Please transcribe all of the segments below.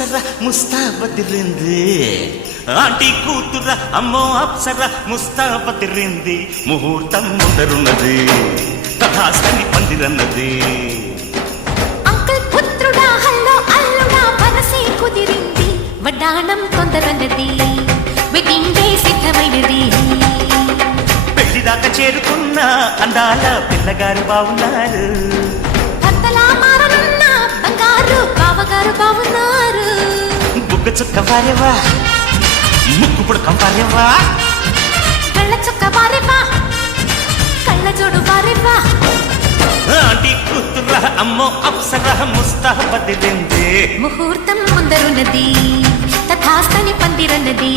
Apsara ముస్తాబదిరింది aunty కూతుర అమ్మో అప్సర ముస్తాబదిరింది ముహూర్తం ముందరున్నది తథాస్తని పందిరన్నది uncle పుత్రుడా hello అల్లుడా వరసే కుదిరింది వడ్డాణం తొందరన్నది వెడ్డింగ్ డే సిద్ధమైనది పెళ్లిదాకా చేరుకున్న అందాల పిల్లగారు బావున్నారు భర్తలా మారనున్న బంగారు బావగారు బావున్నారు బుగ్గ చుక్క వారేవా ముక్కు పుడక వారేవా కళ్ళ చుక్క వారేవా కళ్ళ జోడు వారేవా ఆంటీ కూతుర అమ్మో అప్సర ముస్తాబదిరింది ముహూర్తం ముందరున్నది తథాస్తని పందిరన్నది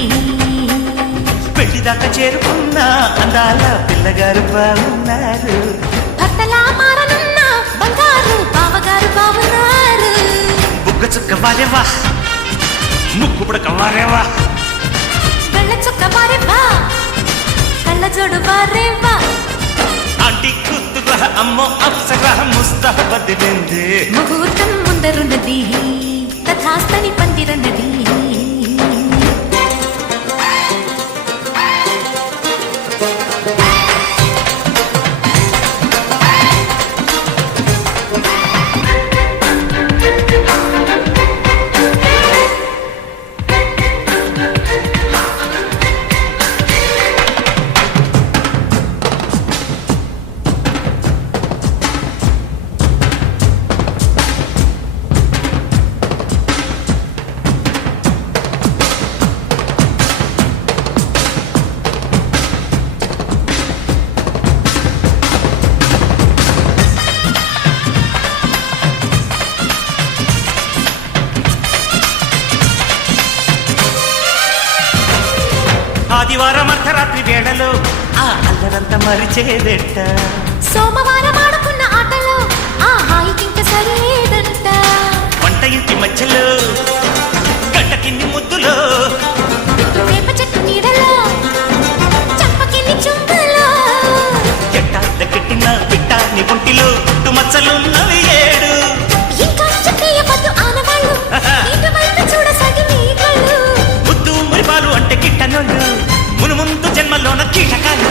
పెళ్లిదాకా చేరుకున్న అందాల పిల్లగారు బాగున్నారు భర్తలా మారనున్న బంగారు బావగారు బావున్నారు బుగ్గ చుక్క వారేవా ముక్కు పుడక వారేవా కళ్ళ చుక్క వారేవా కళ్ళ జోడు వారేవా ఆంటీ కూతుర అమ్మో అప్సర ముస్తాబదిరింది ముహూర్తం ముందరున్నది తథాస్తని పందిరన్నది ఆదివారం అర్ధరాత్రి వేళలో ఆ అల్లరంతా మరిచేదెట్ట సోమవారం ఆడుకున్న ఆటలో ఆ హాయికింక సరేదంట వంట ఇంటి మధ్యలో గంట కింది ముద్దులో వేప చెట్టు నీడలో చంపకింది చుంపలో ఎట్టాట కెట్టిన పిట్టాని ఒంటిలో పుట్టు మచ్చలున్నవి ఏడు ఇంకా చెప్పేయవద్దు ఆనవాళ్ళు ఇటువైపు చూడసాగి నీ కళ్ళు ముద్దు మురిపాలు అంటే గిట్టనోళ్ళు మునుముందు జన్మలోన కీటకాలు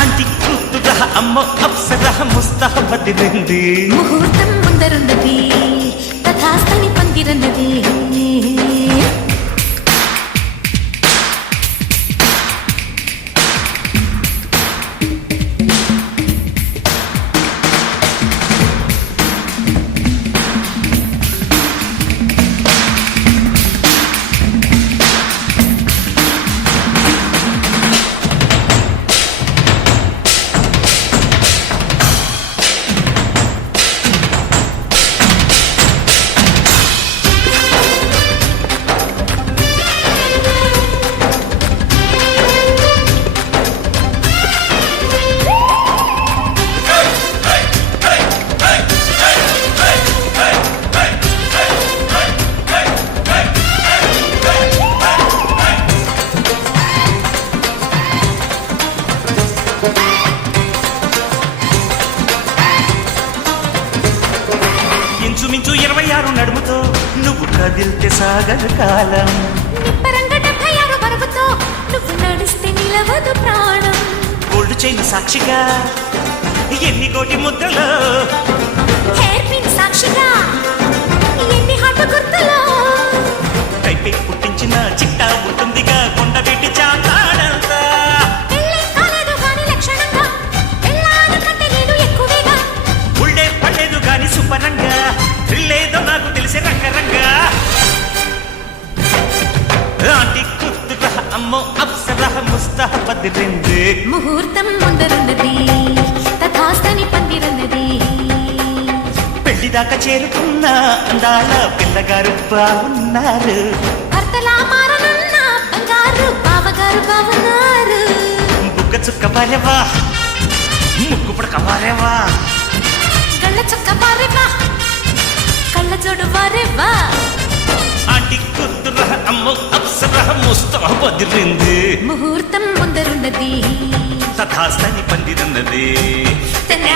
ఆంటీ కూతుర అమ్మో అప్సర ముస్తాబదిరింది ముహూర్తం ముందరున్నది తథాస్తని పందిరన్నది ఇంచుమించు 26 నడుముతో నువ్వు కదిల్తే సాగదు కాలం నిప్పరంగ 76 బరువుతో నువ్వు నడిస్తే నిలవదు ప్రాణం గోల్డ్ చైన్ సాక్షిగా ఎన్ని కోటి ముద్రలో హెయిర్ పిన్ సాక్షిగా ఎన్ని హాటు గుర్తులో కైపే పుట్టించిన చిట్టా ఉంటుందిగా కొండ పెట్టి చాతాడంతా పెళ్ళే కాలేదు గాని లక్షణంగా పెళ్ళాని కంటే నేను ఎక్కువేగా ఉళ్ళే పడలేదు గాని సుపరంగా లేదో నాకు తెలిసే రంగరంగా ఆంటీ కూతుర అమ్మో అప్సర ముస్తాబదిరింది ముహూర్తం ముందరున్నది తథాస్తని పందిరన్నది పెళ్లిదాకా చేరుకున్న అందాల పిల్లగారు బాగున్నారు భర్తలా మారనున్న బంగారు బావగారు బావున్నారు బుగ్గ చుక్క వారేవా ముక్కు పుడక వారేవా గళ్ళ చుక్క వారేవా కళ్ళ జోడు వారేవా ఆంటీ కూతుర అమ్మో అప్సర ముస్తాబదిరింది ముహూర్తం ముందరున్నది తథాస్తని పందిరన్నది తన